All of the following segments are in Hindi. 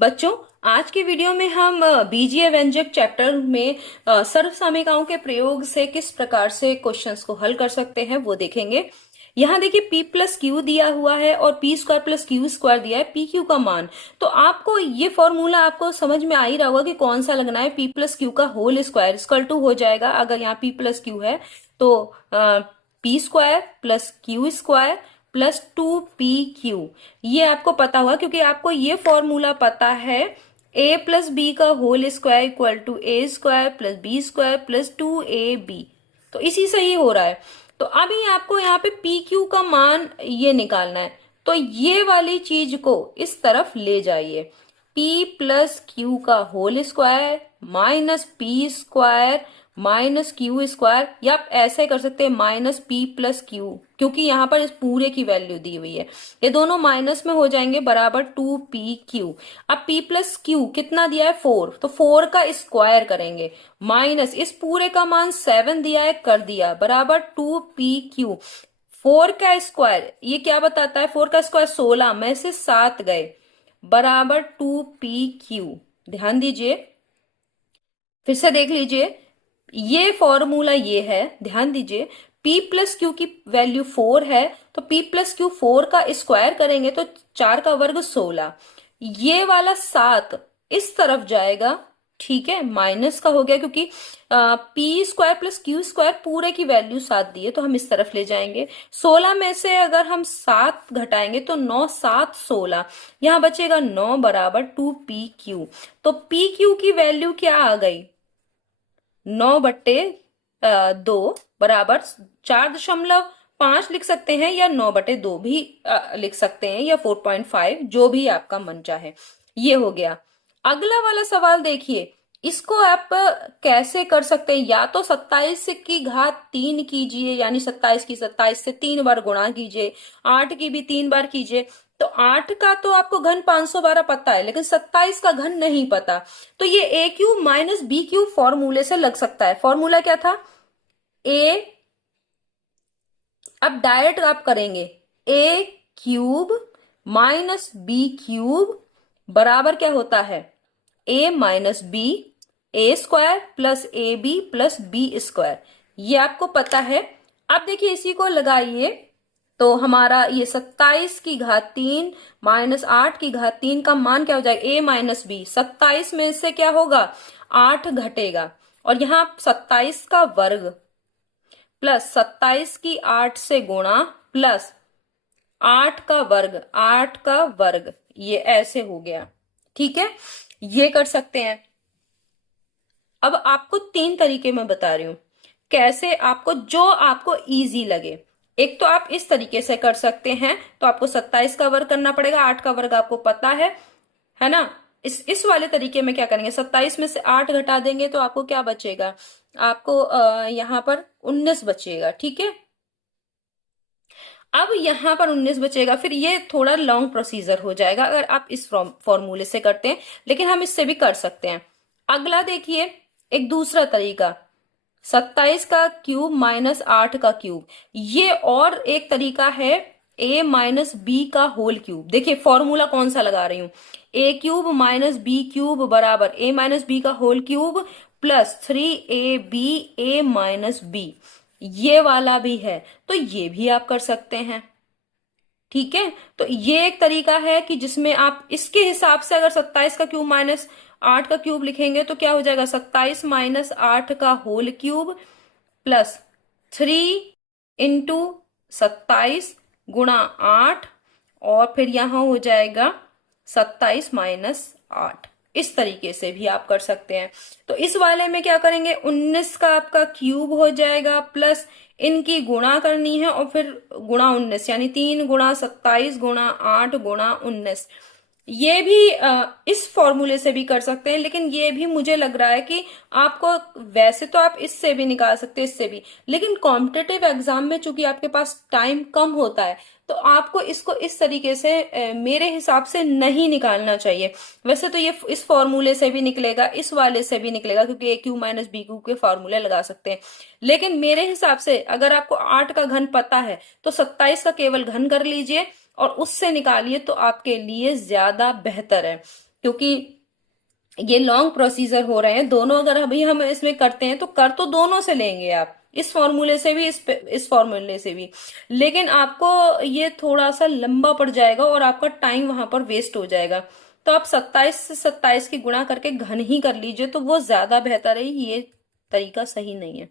बच्चों, आज के वीडियो में हम बीजीय व्यंजक चैप्टर में सर्वसामयिकाओं के प्रयोग से किस प्रकार से क्वेश्चंस को हल कर सकते हैं वो देखेंगे। यहाँ देखिए p प्लस क्यू दिया हुआ है और P square plus Q square दिया है पी क्यू का मान। तो आपको ये फॉर्मूला आपको समझ में आ ही रहा होगा कि कौन सा लगना है। p प्लस क्यू का होल स्क्वायर इक्वल टू हो जाएगा, अगर यहाँ p प्लस क्यू है तो P square plus Q square plus 2pq। ये आपको पता हुआ क्योंकि आपको ये फॉर्मूला पता है a प्लस बी का whole square equal to A square plus B square plus 2ab। तो इसी से ही हो रहा है। तो अभी आपको यहाँ पे pq का मान ये निकालना है, तो ये वाली चीज को इस तरफ ले जाइए। p प्लस क्यू का whole square minus P square minus Q square, या आप ऐसे कर सकते हैं माइनस पी प्लस क्यू, क्योंकि यहाँ पर इस पूरे की वैल्यू दी हुई है। ये दोनों माइनस में हो जाएंगे बराबर 2pq। अब p प्लस क्यू कितना दिया है 4, तो 4 का स्क्वायर करेंगे माइनस इस पूरे का मान 7 दिया है कर दिया बराबर 2pq। 4 का स्क्वायर ये क्या बताता है, 4 का स्क्वायर 16 में से 7 गए बराबर 2pq। ध्यान दीजिए, फिर से देख लीजिए, ये फॉर्मूला ये है, ध्यान दीजिए। p प्लस क्यू की वैल्यू 4 है तो p प्लस क्यू 4 का स्क्वायर करेंगे तो 4 का वर्ग 16। ये वाला 7 इस तरफ जाएगा, ठीक है, माइनस का हो गया क्योंकि p square plus Q square पूरे की वैल्यू 7 दी है तो हम इस तरफ ले जाएंगे। 16 में से अगर हम 7 घटाएंगे तो 9 7 16, यहां बचेगा 9 बराबर 2pq। तो pq की वैल्यू क्या आ गई, 9/2 बराबर 4.5 लिख सकते हैं, या 9/2 भी लिख सकते हैं, या 4.5, जो भी आपका मन चाहे। ये हो गया। अगला वाला सवाल देखिए, इसको आप कैसे कर सकते हैं, या तो 27 की घात 3 कीजिए, यानी 27 की 27 से 3 बार गुणा कीजिए, 8 की भी 3 बार कीजिए। तो 8 का तो आपको घन 512 पता है, लेकिन 27 का घन नहीं पता। तो ये ए क्यूब माइनस बी क्यूब फॉर्मूले से लग सकता है। फॉर्मूला क्या था, ए, अब डायरेक्ट आप करेंगे, A cube minus B cube बराबर क्या होता है, A minus B, A square plus A B plus B square. ये आपको पता है। अब देखिए इसी को लगाइए तो हमारा ये 27 की घात 3 माइनस 8 की घात 3 का मान क्या हो जाएगा, ए माइनस बी। 27 में से क्या होगा, 8 घटेगा, और यहां 27 का वर्ग प्लस 27 की 8 से गुणा प्लस 8 का वर्ग, 8 का वर्ग, ये ऐसे हो गया। ठीक है, ये कर सकते हैं। अब आपको 3 तरीके में बता रही हूं कैसे, आपको जो आपको इजी लगे। एक तो आप इस तरीके से कर सकते हैं, तो आपको 27 का वर्ग करना पड़ेगा, 8 का वर्ग आपको पता है ना। इस वाले तरीके में क्या करेंगे, 27 में से 8 घटा देंगे तो आपको क्या बचेगा, आपको यहां पर 19 बचेगा। ठीक है, अब यहां पर 19 बचेगा, फिर ये थोड़ा लॉन्ग प्रोसीजर हो जाएगा अगर आप इस फॉर्मूले से करते हैं, लेकिन हम इससे भी कर सकते हैं। अगला देखिए, एक दूसरा तरीका, 27 का क्यूब माइनस 8 का क्यूब। ये और एक तरीका है, a माइनस बी का होल क्यूब। देखिए फॉर्मूला कौन सा लगा रही हूं, a cube minus B cube बराबर a माइनस बी का whole cube plus 3ab a minus B. ये वाला भी है, तो ये भी आप कर सकते हैं। ठीक है, तो ये एक तरीका है कि जिसमें आप इसके हिसाब से अगर 27 का क्यूब माइनस 8 का क्यूब लिखेंगे तो क्या हो जाएगा, 27 माइनस 8 का होल क्यूब प्लस 3 × 27 गुणा 8, और फिर यहां हो जाएगा 27 माइनस 8। इस तरीके से भी आप कर सकते हैं। तो इस वाले में क्या करेंगे, 19 का आपका क्यूब हो जाएगा प्लस इनकी गुणा करनी है और फिर गुणा 19, यानी 3 × 27 गुणा 8 गुणा 19। ये भी इस फॉर्मूले से भी कर सकते हैं, लेकिन ये भी मुझे लग रहा है कि आपको, वैसे तो आप इससे भी निकाल सकते हैं, इससे भी, लेकिन कॉम्पिटिटिव एग्जाम में चूंकि आपके पास टाइम कम होता है तो आपको इसको इस तरीके से मेरे हिसाब से नहीं निकालना चाहिए। वैसे तो ये इस फॉर्मूले से भी निकलेगा, इस वाले से भी निकलेगा, क्योंकि ए क्यू माइनस बी क्यू के फॉर्मूले लगा सकते हैं। लेकिन मेरे हिसाब से अगर आपको 8 का घन पता है तो 27 का केवल घन कर लीजिए और उससे निकालिए, तो आपके लिए ज्यादा बेहतर है। क्योंकि ये लॉन्ग प्रोसीजर हो रहे हैं दोनों। अगर अभी हम इसमें करते हैं तो कर तो दोनों से लेंगे आप, इस फॉर्मूले से भी, इस फॉर्मूले से भी, लेकिन आपको ये थोड़ा सा लंबा पड़ जाएगा और आपका टाइम वहां पर वेस्ट हो जाएगा। तो आप 27 से 27 की गुणा करके घन ही कर लीजिए, तो वो ज्यादा बेहतर है, ये तरीका सही नहीं है।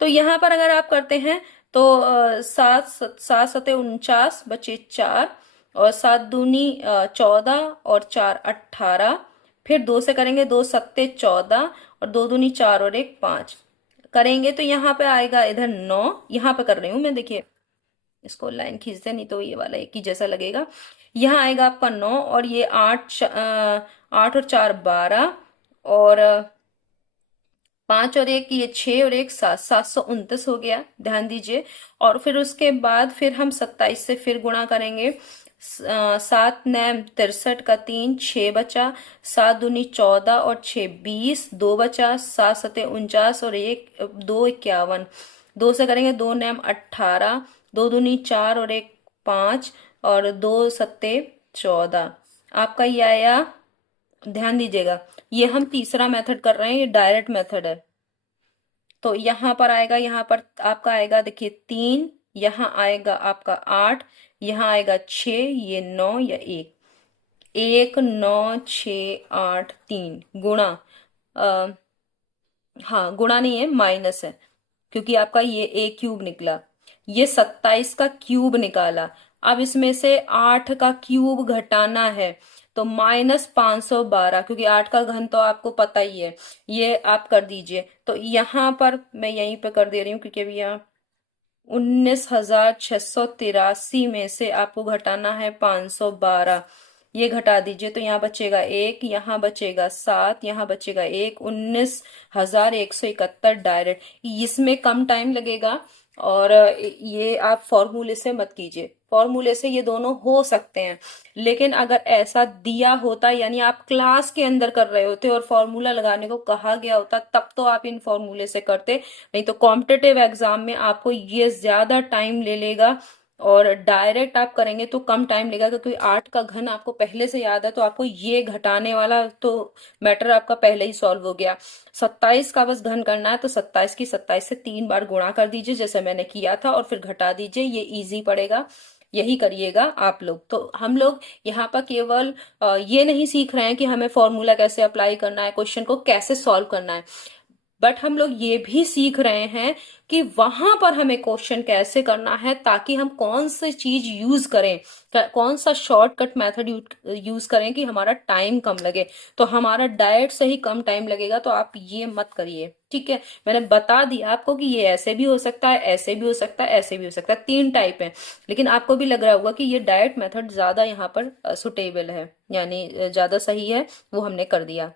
तो यहाँ पर अगर आप करते हैं तो 7 7 49 बचे 4, और 7 दूनी 14, और 4 18, फिर 2 से करेंगे, 2 सत्ते 14, और 2 दूनी 4 और 1 5 करेंगे तो यहाँ पे आएगा इधर 9। यहाँ पे कर रही हूं मैं, देखिए इसको लाइन खींच दे, नहीं तो ये वाला एक ही जैसा लगेगा। यहाँ आएगा आपका 9, और ये 8 और 4 12, और 5 और 1 ये 6 और 1 7, 729 हो गया, ध्यान दीजिए। और फिर उसके बाद फिर हम 27 से फिर गुणा करेंगे। 7 नैम 63 का 3 6 बचा, 7 दूनी 14 और 6 20, 2 बचा, 7 सते 49 और 1 2 51, 2 से करेंगे, 2 नैम 18, 2 दूनी 4 और 1 5, और 2 सत्ते 14। आपका ये आया, ध्यान दीजिएगा ये हम तीसरा मेथड कर रहे हैं, ये डायरेक्ट मेथड है। तो यहाँ पर आएगा, यहाँ पर आपका आएगा देखिए 3, यहाँ आएगा आपका 8, यहाँ आएगा 6, ये 9 या 1, 1 9 6 8 3 गुणा, आ, हाँ गुणा नहीं है, माइनस है, क्योंकि आपका ये ए क्यूब निकला, ये 27 का क्यूब निकाला। अब इसमें से 8 का क्यूब घटाना है, तो -512, क्योंकि 8 का घन तो आपको पता ही है, ये आप कर दीजिए। तो यहाँ पर मैं यहीं पे कर दे रही हूँ, क्योंकि अभी यहाँ 19,683 में से आपको घटाना है 512, ये घटा दीजिए तो यहाँ बचेगा 1, यहाँ बचेगा 7, यहाँ बचेगा 1, 19,171 डायरेक्ट। इसमें कम टाइम लगेगा, और ये आप फॉर्मूले से मत कीजिए, फॉर्मूले से ये दोनों हो सकते हैं, लेकिन अगर ऐसा दिया होता, यानी आप क्लास के अंदर कर रहे होते और फॉर्मूला लगाने को कहा गया होता, तब तो आप इन फॉर्मूले से करते, नहीं तो कॉम्पिटिटिव एग्जाम में आपको ये ज्यादा टाइम ले लेगा, और डायरेक्ट आप करेंगे तो कम टाइम लेगा, क्योंकि 8 का घन आपको पहले से याद है, तो आपको ये घटाने वाला तो मैटर आपका पहले ही सॉल्व हो गया। 27 का बस घन करना है, तो 27 की 27 से 3 बार गुणा कर दीजिए जैसे मैंने किया था, और फिर घटा दीजिए, ये इजी पड़ेगा, यही करिएगा आप लोग। तो हम लोग यहाँ पर केवल ये नहीं सीख रहे हैं कि हमें फॉर्मूला कैसे अप्लाई करना है, क्वेश्चन को कैसे सॉल्व करना है, बट हम लोग ये भी सीख रहे हैं कि वहां पर हमें क्वेश्चन कैसे करना है, ताकि हम कौन सी चीज यूज करें, कौन सा शॉर्टकट मेथड यूज करें कि हमारा टाइम कम लगे। तो हमारा डायरेक्ट से ही कम टाइम लगेगा, तो आप ये मत करिए, ठीक है। मैंने बता दिया आपको कि ये ऐसे भी हो सकता है, ऐसे भी हो सकता है, ऐसे भी हो सकता है, 3 टाइप है, लेकिन आपको भी लग रहा होगा कि ये डायरेक्ट मेथड ज्यादा यहाँ पर सुटेबल है, यानी ज्यादा सही है, वो हमने कर दिया।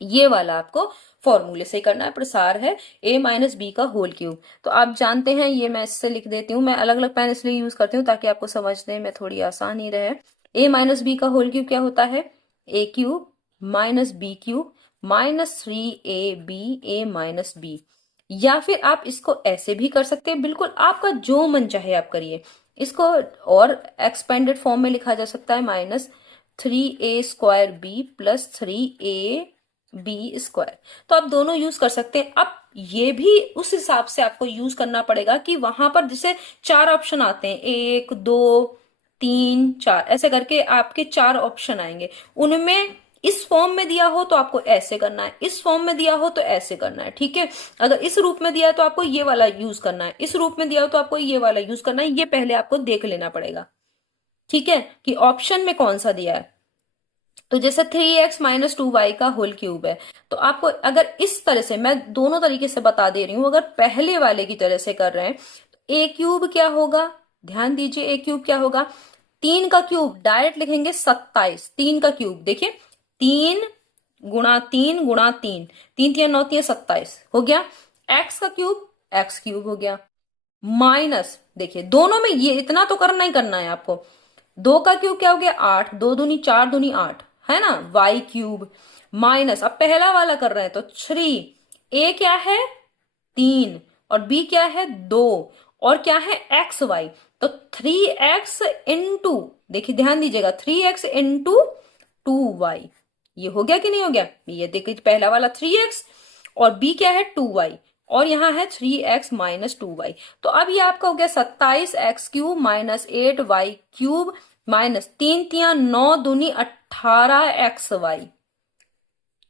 ये वाला आपको फॉर्मूले से करना है, प्रसार है a-b का होल क्यूब। तो आप जानते हैं, ये मैं इससे लिख देती हूँ, मैं अलग अलग पेन इसलिए यूज करती हूँ ताकि आपको समझने में थोड़ी आसानी रहे। a-b का होल क्यूब क्या होता है, a cube minus B cube -3ab या फिर आप इसको ऐसे भी कर सकते हैं, बिल्कुल आपका जो मन चाहे आप करिए इसको। और एक्सपेंडेड फॉर्म में लिखा जा सकता है -3a² b+3ab²। तो आप दोनों यूज कर सकते हैं। अब ये भी उस हिसाब से आपको यूज करना पड़ेगा कि वहां पर जैसे 4 ऑप्शन आते हैं, 1 2 3 4 ऐसे करके आपके 4 ऑप्शन आएंगे, उनमें इस फॉर्म में दिया हो तो आपको ऐसे करना है, इस फॉर्म में दिया हो तो ऐसे करना है, ठीक है। अगर इस रूप में दिया है तो आपको ये वाला यूज करना है, इस रूप में दिया हो तो आपको ये वाला यूज करना है, ये पहले आपको देख लेना पड़ेगा, ठीक है, कि ऑप्शन में कौन सा दिया है। तो जैसे 3x - 2y का होल क्यूब है, तो आपको अगर इस तरह से, मैं दोनों तरीके से बता दे रही हूं, अगर पहले वाले की तरह से कर रहे हैं तो a क्यूब क्या होगा, ध्यान दीजिए, a क्यूब क्या होगा, 3 का क्यूब डायरेक्ट लिखेंगे 27, 3 का क्यूब देखिए, 3 गुणा 3 गुणा 3, 3 3 9 3 27 हो गया। x का क्यूब x क्यूब हो गया, माइनस देखिए दोनों में ये इतना तो करना ही करना है आपको, 2 का क्यूब क्या हो गया 8, 2 दूनी 4 दूनी 8 है ना, y क्यूब माइनस, अब पहला वाला कर रहे हैं तो 3, a क्या है 3, और b क्या है 2, और क्या है एक्स वाई, तो 3x इंटू, देखिए ध्यान दीजिएगा 3x इंटू 2y, ये हो गया कि नहीं हो गया? ये देखिए पहला वाला 3x और b क्या है 2y और यहाँ है 3x माइनस 2y। तो अब ये आपका हो गया 27x³ minus 8y³ minus 3×3 = 9, 18xy।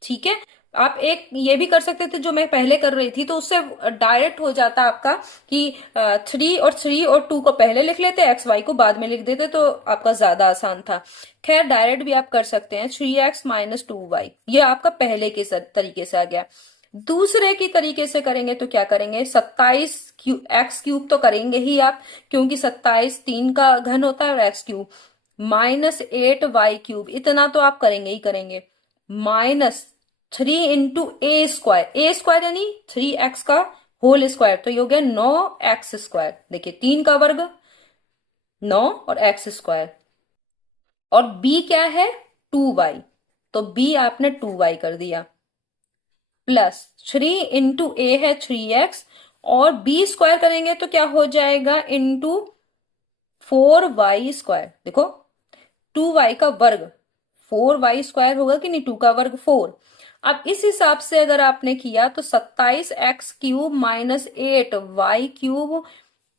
ठीक है। आप एक ये भी कर सकते थे जो मैं पहले कर रही थी, तो उससे डायरेक्ट हो जाता आपका कि 3 और 2 को पहले लिख लेते, XY को बाद में लिख देते, तो आपका ज्यादा आसान था। खैर डायरेक्ट भी आप कर सकते हैं, 3x माइनस 2y, ये आपका पहले के तरीके से आ गया। दूसरे की तरीके से करेंगे तो क्या करेंगे, 27x³ तो करेंगे ही आप, क्योंकि 27 3 का घन होता है और x³ माइनस 8y³, इतना तो आप करेंगे ही करेंगे, माइनस 3 × a² यानी 3x का होल स्क्वायर, तो ये हो गया 9x²। देखिए 3 का वर्ग 9 और x², और b क्या है 2y, तो b आपने 2y कर दिया, प्लस 3 × a है 3x और b² करेंगे तो क्या हो जाएगा इंटू 4y²। देखो 2y का वर्ग 4y² होगा कि नहीं, 2 का वर्ग 4। अब इस हिसाब से अगर आपने किया तो 27x³ माइनस 8y³,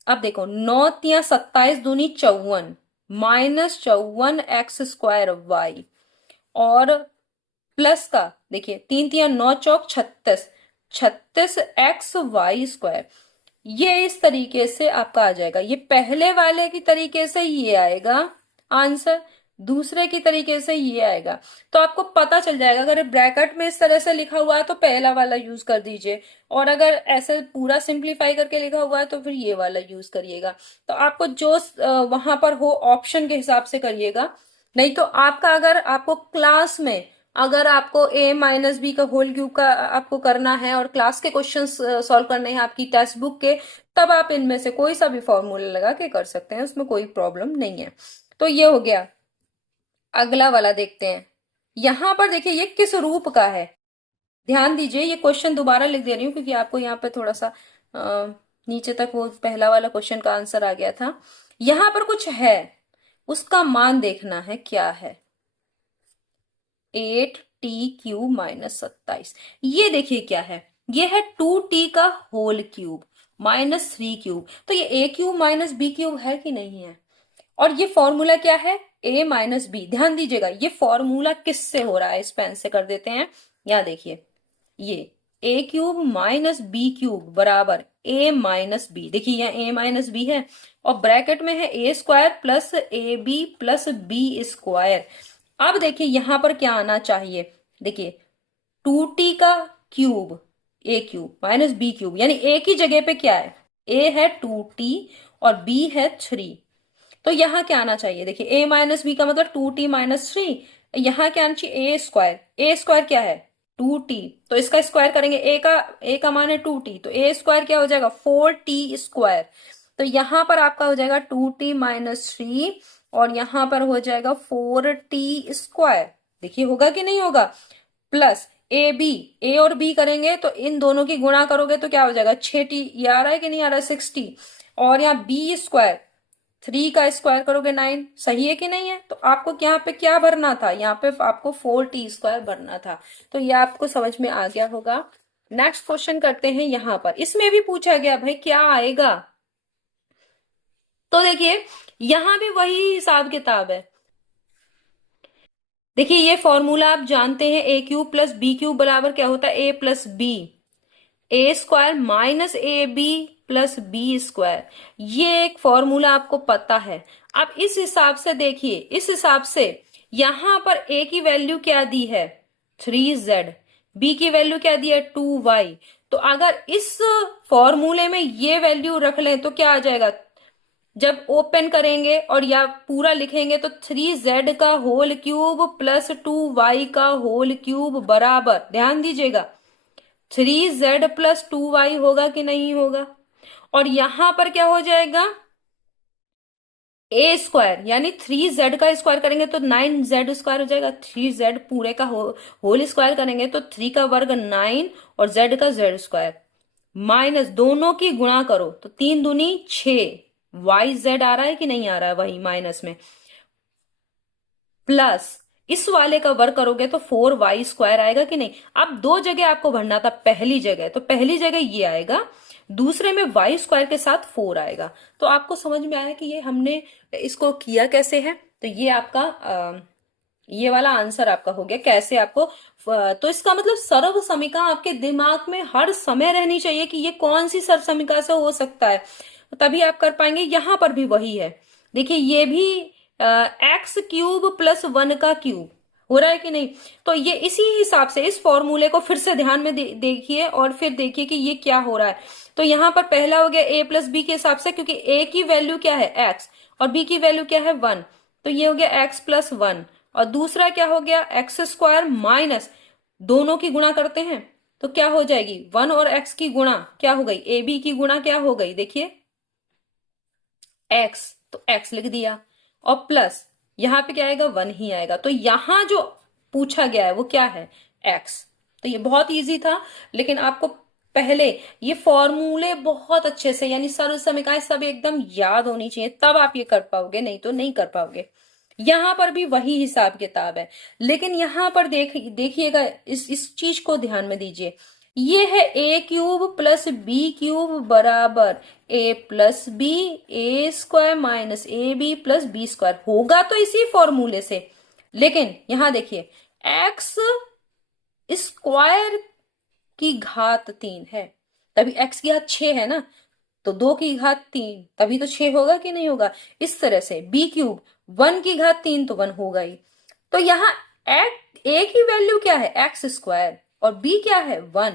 अब देखो 9×3 = 27, 2×4 = 54 माइनस 54x² और प्लस का देखिए 3×3 = 9, 36, 36xy²। ये इस तरीके से आपका आ जाएगा, ये पहले वाले की तरीके से ये आएगा आंसर, दूसरे की तरीके से ये आएगा। तो आपको पता चल जाएगा, अगर ब्रैकेट में इस तरह से लिखा हुआ है तो पहला वाला यूज कर दीजिए, और अगर ऐसे पूरा सिंप्लीफाई करके लिखा हुआ है तो फिर ये वाला यूज करिएगा। तो आपको जो वहां पर हो ऑप्शन के हिसाब से करिएगा, नहीं तो आपका अगर आपको क्लास में अगर आपको a - b का होल क्यूब का आपको करना है और क्लास के क्वेश्चन सॉल्व करने हैं आपकी टेक्स्ट बुक के, तब आप इनमें से कोई सा भी फॉर्मूला लगा के कर सकते हैं, उसमें कोई प्रॉब्लम नहीं है। तो ये हो गया। अगला वाला देखते हैं। यहां पर देखिए ये किस रूप का है, ध्यान दीजिए, ये क्वेश्चन दोबारा लिख दे रही हूँ क्योंकि आपको यहाँ पे थोड़ा सा नीचे तक वो पहला वाला क्वेश्चन का आंसर आ गया था। यहां पर कुछ है, उसका मान देखना है क्या है, 8t³ माइनस 27। ये देखिए क्या है, ये है 2t का होल क्यूब माइनस 3³। तो ये a³ माइनस b³ है कि नहीं है, और ये फॉर्मूला क्या है a माइनस बी। ध्यान दीजिएगा ये फॉर्मूला किससे हो रहा है, इस पेन से कर देते हैं। यहां देखिए ये a³ माइनस b³ बराबर a माइनस बी, देखिए यहाँ a माइनस बी है और ब्रैकेट में है a² plus ab plus b²। अब देखिए यहां पर क्या आना चाहिए, देखिए 2t का क्यूब a³ माइनस b³ यानी a की जगह पे क्या है, a है 2t और b है 3, तो यहाँ क्या आना चाहिए, देखिए a माइनस बी का मतलब 2t माइनस 3, यहाँ क्या आना चाहिए a² क्या है 2t, तो इसका स्क्वायर करेंगे, a का मान है 2t, तो a² क्या हो जाएगा 4t²। तो यहाँ पर आपका हो जाएगा 2t माइनस 3 और यहाँ पर हो जाएगा 4t²। देखिए होगा कि नहीं होगा, प्लस a और b करेंगे तो इन दोनों की गुणा करोगे तो क्या हो जाएगा 6t, ये आ रहा है कि नहीं आ रहा है 60, और यहाँ b², 3 का स्क्वायर करोगे 9, सही है कि नहीं है। तो आपको यहाँ पे क्या भरना था, यहाँ पे आपको 4t² भरना था। तो ये आपको समझ में आ गया होगा। नेक्स्ट क्वेश्चन करते हैं, यहां पर इसमें भी पूछा गया भाई क्या आएगा, तो देखिए यहां भी वही हिसाब किताब है। देखिए ये फॉर्मूला आप जानते हैं, a³ प्लस b³ बराबर क्या होता है a plus B, a² minus ab plus b²। ये एक फॉर्मूला आपको पता है। अब इस हिसाब से देखिए, इस हिसाब से यहां पर a की वैल्यू क्या दी है 3z, b की वैल्यू क्या दी है 2y, तो अगर इस फॉर्मूले में ये वैल्यू रख लें तो क्या आ जाएगा, जब ओपन करेंगे और या पूरा लिखेंगे तो 3z का होल क्यूब प्लस 2y का होल क्यूब बराबर, ध्यान दीजिएगा 3z प्लस 2y होगा कि नहीं होगा, और यहां पर क्या हो जाएगा a² यानी 3z का स्क्वायर करेंगे तो 9z² हो जाएगा, 3z पूरे का होल स्क्वायर करेंगे तो 3 का वर्ग 9 और z का z² माइनस दोनों की गुणा करो तो 3 दूनी 6, yz आ रहा है कि नहीं आ रहा है वही माइनस में, प्लस इस वाले का वर्ग करोगे तो 4y² आएगा कि नहीं। अब दो जगह आपको भरना था, पहली जगह तो पहली जगह ये आएगा, दूसरे में y² के साथ 4 आएगा। तो आपको समझ में आया कि ये हमने इसको किया कैसे है। तो ये आपका ये वाला आंसर आपका हो गया कैसे आपको। तो इसका मतलब सर्व समीकरण आपके दिमाग में हर समय रहनी चाहिए कि ये कौन सी सर्व समीकरण से हो सकता है, तभी आप कर पाएंगे। यहां पर भी वही है, देखिए ये भी x³ + 1 का क्यूब हो रहा है कि नहीं। तो ये इसी हिसाब से इस फॉर्मूले को फिर से ध्यान में देखिए और फिर देखिए कि ये क्या हो रहा है। तो यहाँ पर पहला हो गया a+b के हिसाब से, क्योंकि a की वैल्यू क्या है x और b की वैल्यू क्या है 1, तो ये हो गया x+1। और दूसरा क्या हो गया x² माइनस, दोनों की गुणा करते हैं तो क्या हो जाएगी 1 और x की गुणा क्या हो गई, ए बी की गुणा क्या हो गई, देखिए x, तो x लिख दिया और प्लस यहां पे क्या आएगा 1 ही आएगा। तो यहां जो पूछा गया है वो क्या है x। तो ये बहुत इजी था, लेकिन आपको पहले ये फॉर्मूले बहुत अच्छे से यानी सर्व समीकरण सब एकदम याद होनी चाहिए, तब आप ये कर पाओगे, नहीं तो नहीं कर पाओगे। यहां पर भी वही हिसाब किताब है, लेकिन यहां पर देखिएगा इस चीज को ध्यान में दीजिए। ये है a³ + b³ बराबर a+b a² minus ab + b² होगा तो इसी फॉर्मूले से। लेकिन यहां देखिए x² की घात 3 है, तभी x की घात 6 है ना, तो 2 की घात 3 तभी तो 6 होगा कि नहीं होगा। इस तरह से b³ 1 की घात 3 तो 1 होगा ही। तो यहाँ a की वैल्यू क्या है x² और b क्या है 1,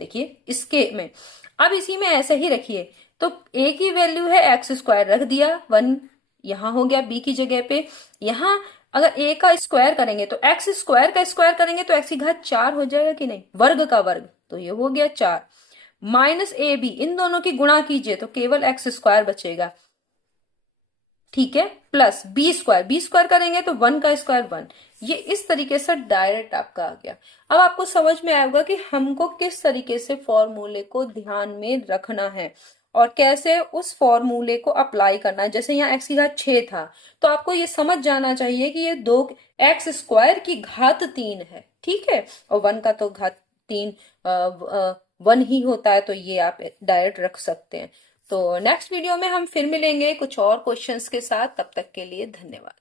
देखिए इसके में। अब इसी में ऐसे ही रखिए, तो a की वैल्यू है x² रख दिया 1, यहां हो गया b की जगह पे। यहां अगर a का स्क्वायर करेंगे तो x² का स्क्वायर करेंगे तो x की घात 4 हो जाएगा कि नहीं, वर्ग का वर्ग, तो ये हो गया 4 माइनस ए बी, इन दोनों की गुणा कीजिए तो केवल x² बचेगा, ठीक है, प्लस b² करेंगे तो 1 का स्क्वायर 1। ये इस तरीके से डायरेक्ट आपका आ गया। अब आपको समझ में आएगा कि हमको किस तरीके से फॉर्मूले को ध्यान में रखना है और कैसे उस फॉर्मूले को अप्लाई करना है। जैसे यहाँ x की घात 6 था, तो आपको ये समझ जाना चाहिए कि ये x² की घात 3 है, ठीक है, और 1 का तो घात 3 1 ही होता है, तो ये आप डायरेक्ट रख सकते हैं। तो नेक्स्ट वीडियो में हम फिर मिलेंगे कुछ और क्वेश्चंस के साथ, तब तक के लिए धन्यवाद।